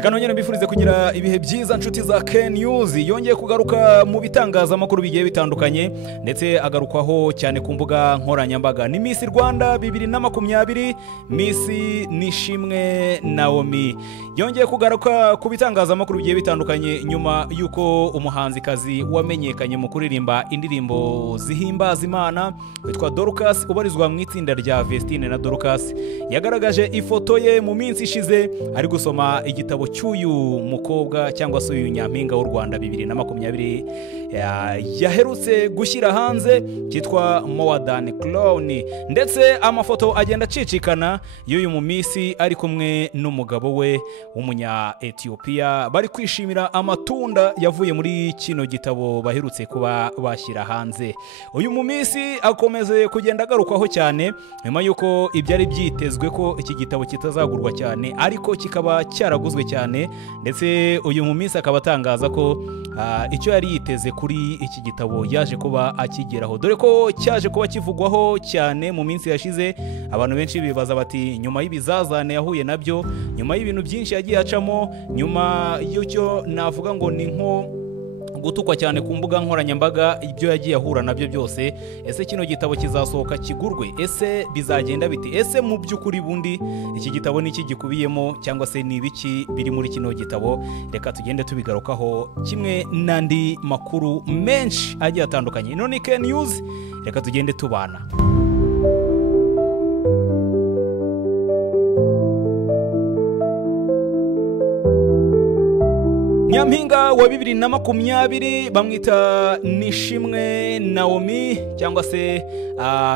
Reka nongere mbifurize kugira ibihe byiza nshuti za Ken News. Yongeye kugaruka mu bitangazamakuru bigiye bitandukanye ndetse agarukwaho cyane ku mbuga nkoranyambaga. Ni Miss Rwanda 2020, Miss Nishimwe Naomi. Yongeye kugaruka ku bitangazamakuru bigiye bitandukanye nyuma yuko umuhanzikazi wamenyekanye mu kuririmba indirimbo zihimbaza Imana witwa Dorcas ubarizwa mu itsinda rya Vestine na Dorcas yagaragaje ifoto ye mu minsi ishize ari gusoma igitabo cy'uyu mukobwa cyangwa se uyu nyampinga w'u Rwanda 2020 yaherutse gushyira hanze cyitwa More Than Clown, ndetse amafoto agenda acicikana y'uyu mu Miss ari kumwe n'umugabo we w'umunya Ethiopia bari kwishimira amatunda yavuye muri kino gitabo baherutse kuba bashyira hanze. Uyu mu Miss akomeze kugenda agarukwaho cyane nyuma yuko ibyari byitezwe ko iki gitabo kitazagurwa cyane ariko kikaba cyaraguzwe cyane, ndetse uyu mu Miss akaba atangaza ko icyo yari yiteze kuri iki gitabo yaje kuba akigeraho, dore ko cyaje kuba kivugwaho cyane mu minsi yashize. Abantu benshi bibaza bati nyuma y'ibizazane yahuye nabyo, nyuma y'ibintu byinshi yagiye acamo, nyuma y'icyo navuga ngo ni nko gutukwa cyane ku mbuga nkoranyambaga, ibyo yagiye ahura nabyo byose, ese kino gitabo kizasohoka kigurwe? Ese bizagenda biti? Ese mu by'ukuri bundi iki gitabo niki gikubiyemo cyangwa se ni ibiki biri muri kino gitabo? Reka tugende tubigarukaho kimwe n'andi makuru menshi agiye atandukanye. Ino ni Ken News, reka tugende tubana. Nyampinga wa 2020 bamwita Nishimwe Naomi cyangwa se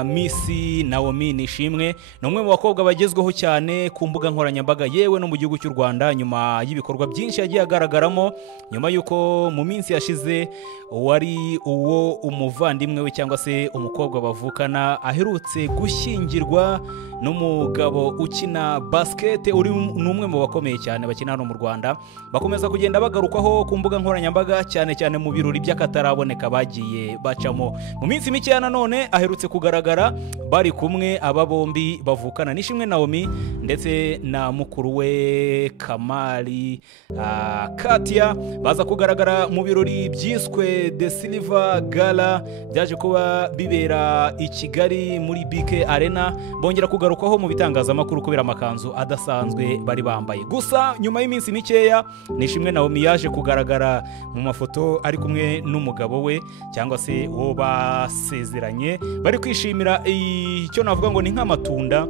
Miss Naomi Nishimwe, ni umwe mu bakobwa bagezweho cyane ku mbuga nkoranyambaga yewe no mu gihugu cy'u Rwanda nyuma y'ibikorwa byinshi yagiye agaragaramo, nyuma yuko mu minsi yashize wari uwo umuvandimwe we cyangwa se umukobwa bavukana aherutse gushyingirwa n'umugabo ukina basket uri n'umwe mu bakomeye cyane bakina hano mu Rwanda. Bakomeza kugenda bagarukwaho ku mbuga nkoranyambaga cyane cyane mu birori by'akataraboneka bagiye bacamo. Mu minsi mike none aherutse kugaragara bari kumwe aba bombi bavukana, Nishimwe Naomi ndetse na mukuru we Kamali Katia, baza kugaragara mu birori byiswe The Silver Gala byaje kuba bibera i Kigali muri BK Arena. Bongera kugarukaho mu bitangazamakuru kubera amakanzu adasanzwe bari bambaye. Gusa nyuma y'iminsi mikeya Nishimwe Naomi yaje kugaragara mu mafoto ari kumwe n'umugabo we cyangwa se uwo basezeranye bari kwishimira icyo navuga ngo ni nk'amatunda.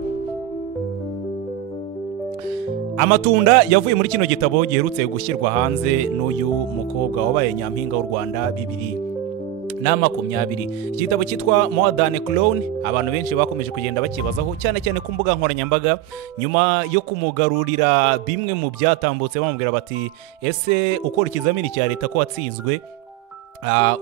Amatunda yavuye muri kino gitabo giherutse gushyirwa hanze n'uyu mukobwa wabaye nyampinga w'u Rwanda 2020. Igitabo cyitwa More Than Clown abantu benshi bakomeje kugenda bakibazaho cyane cyane ku mbuga nkoranyambaga nyuma yo kumugarurira bimwe mu byatambutse bamubwira bati ese ukora ikizamini cya leta ko watsinzwe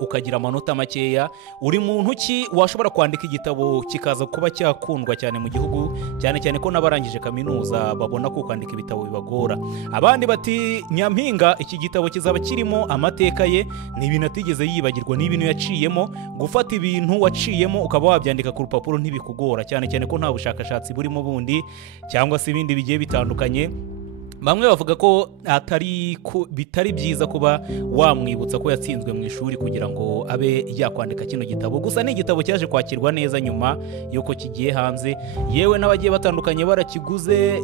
ukagira amanota makeya, uri muntu ki washobora kwandika igitabo kikaza kuba cyakundwa cyane mu gihugu, cyane cyane ko nabarangije kaminuza babona ko kwandika ibitabo bibagora. Abandi bati nyampinga iki gitabo kizaba kirimo amateka ye, ni ibintu atigeze yibagirwa, ni ibintu yaciyemo, gufata ibintu waciyemo ukaba wabyandika ku rupapuro ntibikugora, cyane cyane ko nta bushakashatsi burimo bundi cyangwa se ibindi bigiye bitandukanye. Bamwe bavuga ko bitari byiza kuba wamwibutsa ko yatsinzwe mu ishuri kugira ngo abe yakwandika kino gitabo. Gusa ni igitabo cyaje kwakirwa neza nyuma yuko kigiye hanze, yewe n'abagiye batandukanye barakiguze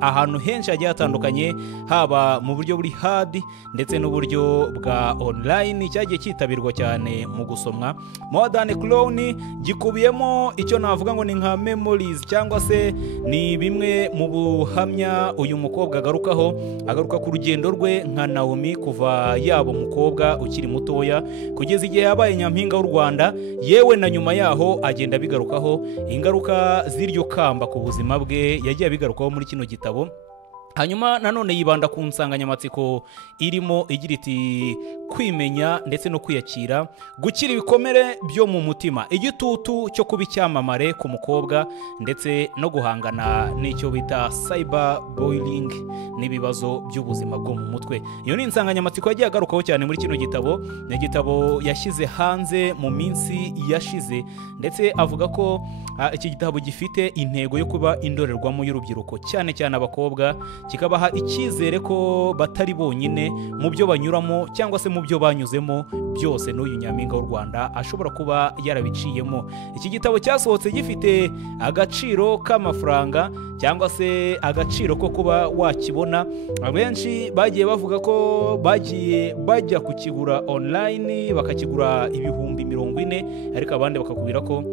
ahantu henshi hagiye hatandukanye, haba mu buryo buri hard ndetse n'uburyo bwa online. Cyagiye cyitabirwa cyane mu gusomwa. More Than Clown gikubiyemo icyo navuga ngo ni nka memories cyangwa se ni bimwe mu buhamya uyu mukobwa agaruka ku rugendo rwe nka Naomi kuva yaba umukobwa ukiri mutoya kugeza igihe yabaye nyampinga w'u Rwanda, yewe na nyuma yaho agenda bigarukaho ingaruka z'iryo kamba ku buzima bwe yagiye bigarukaho muri kino gitabo. Hanyuma nanone yibanda ku nsanganyamatsiko irimo igira iti kwimenya ndetse no kwiyakira, gukira ibikomere byo mu mutima, igitutu cyo kuba icyamamare ku mukobwa, ndetse no guhangana n'icyo bita cyber bullying n'ibibazo by'ubuzima bwo mu mutwe. Iyo ni insanganyamatsiko yagiye agarukaho cyane muri kino gitabo. Ni igitabo yashyize hanze mu minsi yashize, ndetse avuga ko iki gitabo gifite intego yo kuba indorerwamo y'urubyiruko, cyane cyane abakobwa, kikabaha icyizere ko batari bonyine mu byo banyuramo cyangwa se mu byo banyuzemo byose n'uyu nyampinga w'u Rwanda ashobora kuba yarabiciyemo. Iki gitabo cyasohotse gifite agaciro k'amafaranga cyangwa se agaciro ko kuba wakibona. Abenshi bagiye bavuga ko bagiye bajya kukigura online bakakigura ibihumbi 40, ariko abandi bakakubwira ko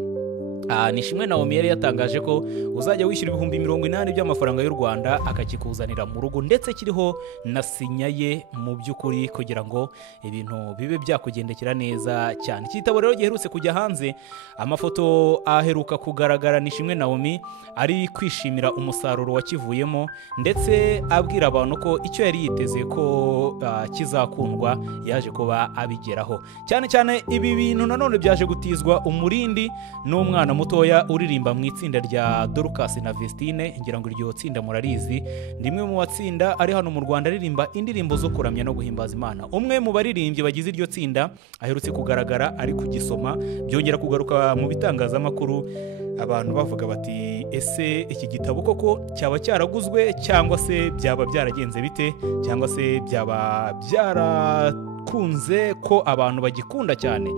Nishimwe Naomi yari yatangaje ko uzajya wishyura ibihumbi 80 by'amafaranga y'u Rwanda akakikuzanira mu rugo, ndetse kiriho na sinya ye mu by'ukuri kugira ngo ibintu bibe byakugendekera neza cyane. Iki gitabo rero giherutse kujya hanze, amafoto aheruka kugaragara Nishimwe Naomi ari kwishimira umusaruro wakivuyemo, ndetse abwira abantu ko icyo yari yiteze ko kizakundwa yaje kuba abigeraho. Cyane cyane ibi bintu nanone byaje gutizwa umurindi n'umwana mutoya uririmba mu itsinda rya Dorcas na Vestine. Ngira ngo iryo tsinda murarizi, rimwe mu watsinda ari hano mu Rwanda aririmba indirimbo zo kuramya no guhimbaza Imana. Umwe mu baririmbyi bagize iryo tsinda aherutse kugaragara ari kugisoma, byongera kugaruka mu bitangazamakuru, abantu bavuga bati ese iki gitabo koko cyaba cyaraguzwe cyangwa se byaba byaragenze bite, cyangwa se byaba byarakunze ko abantu bagikunda cyane.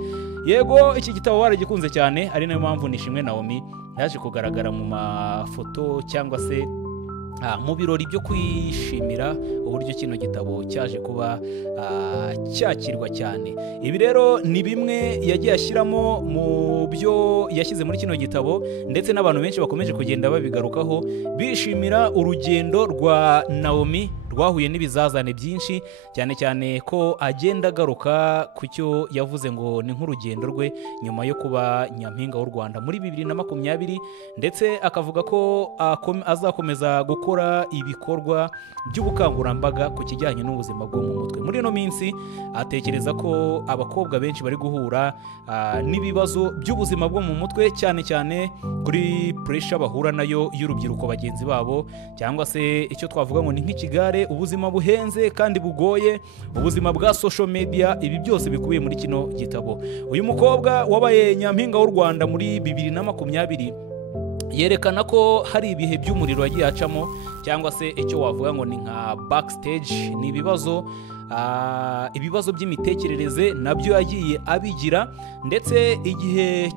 Yego, iki gitabo baragikunze cyane, ari nayo mpamvu Nishimwe Naomi yaje kugaragara mu mafoto cyangwa se mu birori byo kwishimira uburyo kino gitabo cyaje kuba cyakirwa cyane. Ibi rero ni bimwe yagiye ashyiramo mu byo yashyize muri kino gitabo, ndetse n'abantu benshi bakomeje kugenda babigarukaho bishimira urugendo rwa Naomi rwahuye n'ibizazane byinshi, cyane cyane ko agenda agaruka ku cyo yavuze ngo ni nk'urugendo rwe nyuma yo kuba nyampinga w'u Rwanda muri 2020, ndetse akavuga ko azakomeza gukora ibikorwa by'ubukangurambaga ku kijyanye n'ubuzima bwo mu mutwe. Muri ino minsi atekereza ko abakobwa benshi bari guhura n'ibibazo by'ubuzima bwo mu mutwe, cyane cyane kuri pressure bahura nayo y'urubyiruko bagenzi babo, cyangwa se icyo twavuga ngo ni nk'ikigare, ubuzima buhenze kandi bugoye, ubuzima bwa social media. Ibi byose bikubiye muri kino gitabo. Uyu mukobwa wabaye nyampinga w'u Rwanda muri 2020 yerekana ko hari ibihe by'umuriro yagiye acamo, cyangwa se icyo wavuga ngo ni nka backstage, ni ibibazo by'imitekerereze nabyo yagiye abigira, ndetse igihe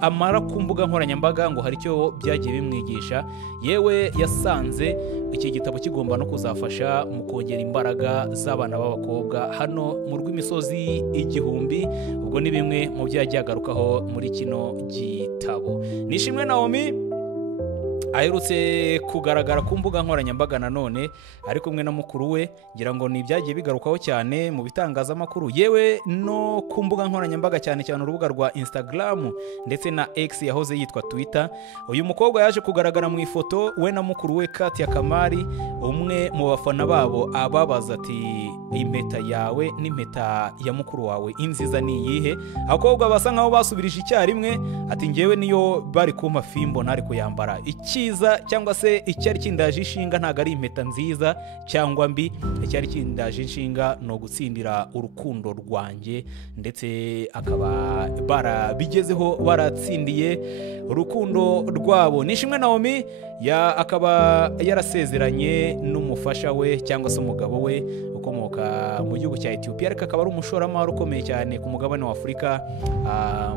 amara ku mbuga nkoranyambaga ngo hari icyo byagiye bimwigisha. Yewe yasanze iki gitabo kigomba no kuzafasha mu kongera imbaraga z'abana b'abakobwa hano mu rw'imisozi igihumbi. Ubwo ni bimwe mu byagiye agarukaho muri kino gitabo. Nishimwe Naomi aherutse kugaragara ku mbuga nkoranyambaga nanone ari kumwe na mukuru we, ngira ngo ni ibyagiye bigarukaho cyane mu bitangazamakuru, yewe no ku mbuga nkoranyambaga, cyane cyane urubuga rwa Instagram ndetse na X yahoze yitwa Twitter. Uyu mukobwa yaje kugaragara mu ifoto we na mukuru we Katia Kamari. Umwe mu bafana babo ababaza ati impeta yawe n'impeta ya mukuru wawe inziza ni iyihe? Abakobwa basa nkaho basubirije icyarimwe ati ngewe niyo bari kumpa fimbo ntari kuyambara. Icyiza cyangwa se icyari kindaje inshinga ntago ari impeta nziza cyangwa mbi, icyari kindaje inshinga no gutsindira urukundo rwanjye, ndetse akaba barabigezeho, baratsindiye urukundo rwabo. Nishimwe Naomi akaba yarasezeranye n'umufasha we cyangwa se umugabo we ukomoka mu gihugu cya Ethiopia, ariko akaba ari umushoramari ukomeye cyane ku mugabane wa Afurika,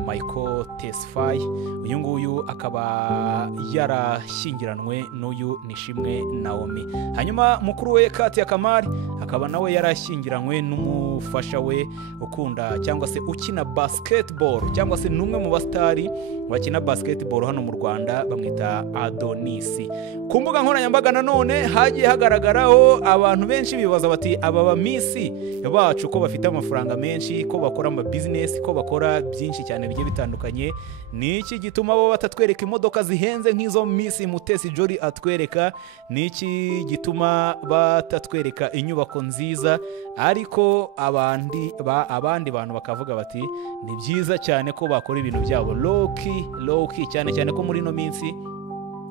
Michael Tesfaye. Uyu nguyu akaba yarashyingiranwe n'uyu Nishimwe Naomi. Hanyuma mukuru we Katia Kamari akaba nawe yarashyingiranwe n'umufasha we ukunda cyangwa se ukina basketball, cyangwa se n'umwe mu bastari bakina basketball hano mu Rwanda, bamwita Adonis. Ku mbuga nkoranyambaga nanone hagiye hagaragaraho abantu benshi bibaza bati aba aba ba misi bacu ko bafite amafaranga menshi, ko bakora ama business, ko bakora byinshi cyane bigiye bitandukanye, niki gituma bo batatwereka imodoka zihenze nk'izo Miss Mutesi Jolly atwereka? Niki gituma batatwereka inyubako nziza? Ariko abandi bantu bakavuga bati ni byiza cyane ko bakora ibintu byabo low key cyane cyane ko muri no minsi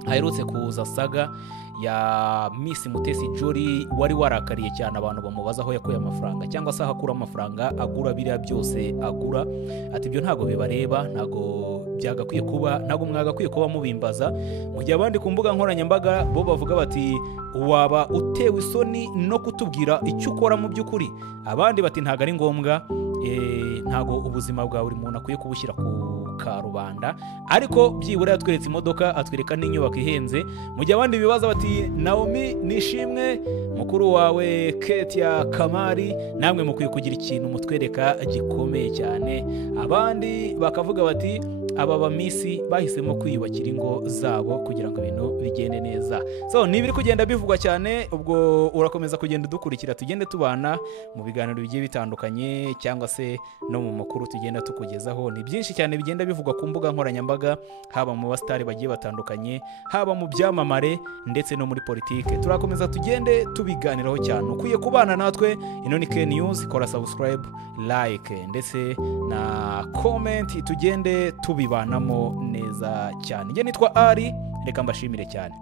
haherutse kuza saga ya Miss Mutesi Jolly wari warakariye cyane abantu bamubaza aho yakuye amafaranga cyangwa se akura amafaranga agura biriya byose agura. Ati ibyo ntago bibareba, ntago byagakwiye kuba, ntago mwagakwiye kuba mubimbaza. Mu gihe abandi ku mbuga nkoranyambaga bo bavuga bati waba utewe isoni no kutubwira icyo ukora mu by'ukuri. Abandi bati ntago ari ngombwa, ntago ubuzima bwa buri muntu akwiye kubushyira ku karubanda, ariko byibura yatweretse imodoka, atwereka n'inyubako ihenze. Mu gihe abandi bibaza bati Naomi Nishimwe, mukuru wawe Ketia Kamari, namwe mukwiye kugira ikintu mutwereka gikomeye cyane. Abandi bakavuga bati aba bamisi bahisemo kwiyubakira ingo zabo kugira ngo ibintu bigende neza. So nibiri kugenda bivugwa cyane, ubwo urakomeza kugenda dukurikira, tugende tubana mu biganiro bigiye bitandukanye cyangwa se no mu makuru tugenda tukugezaho. Ni byinshi cyane bigenda bivugwa ku mbuga nkoranyambaga, haba mu bastari bagiye batandukanye, haba mu byamamare ndetse no muri politike. Turakomeza tugende tubiganiraho cyane. Ukwiye kubana natwe, ino ni Ken News, kora subscribe, like ndetse na comment, tugende tubibanamo neza cyane. Nge nitwa Ari, reka mbashimire cyane.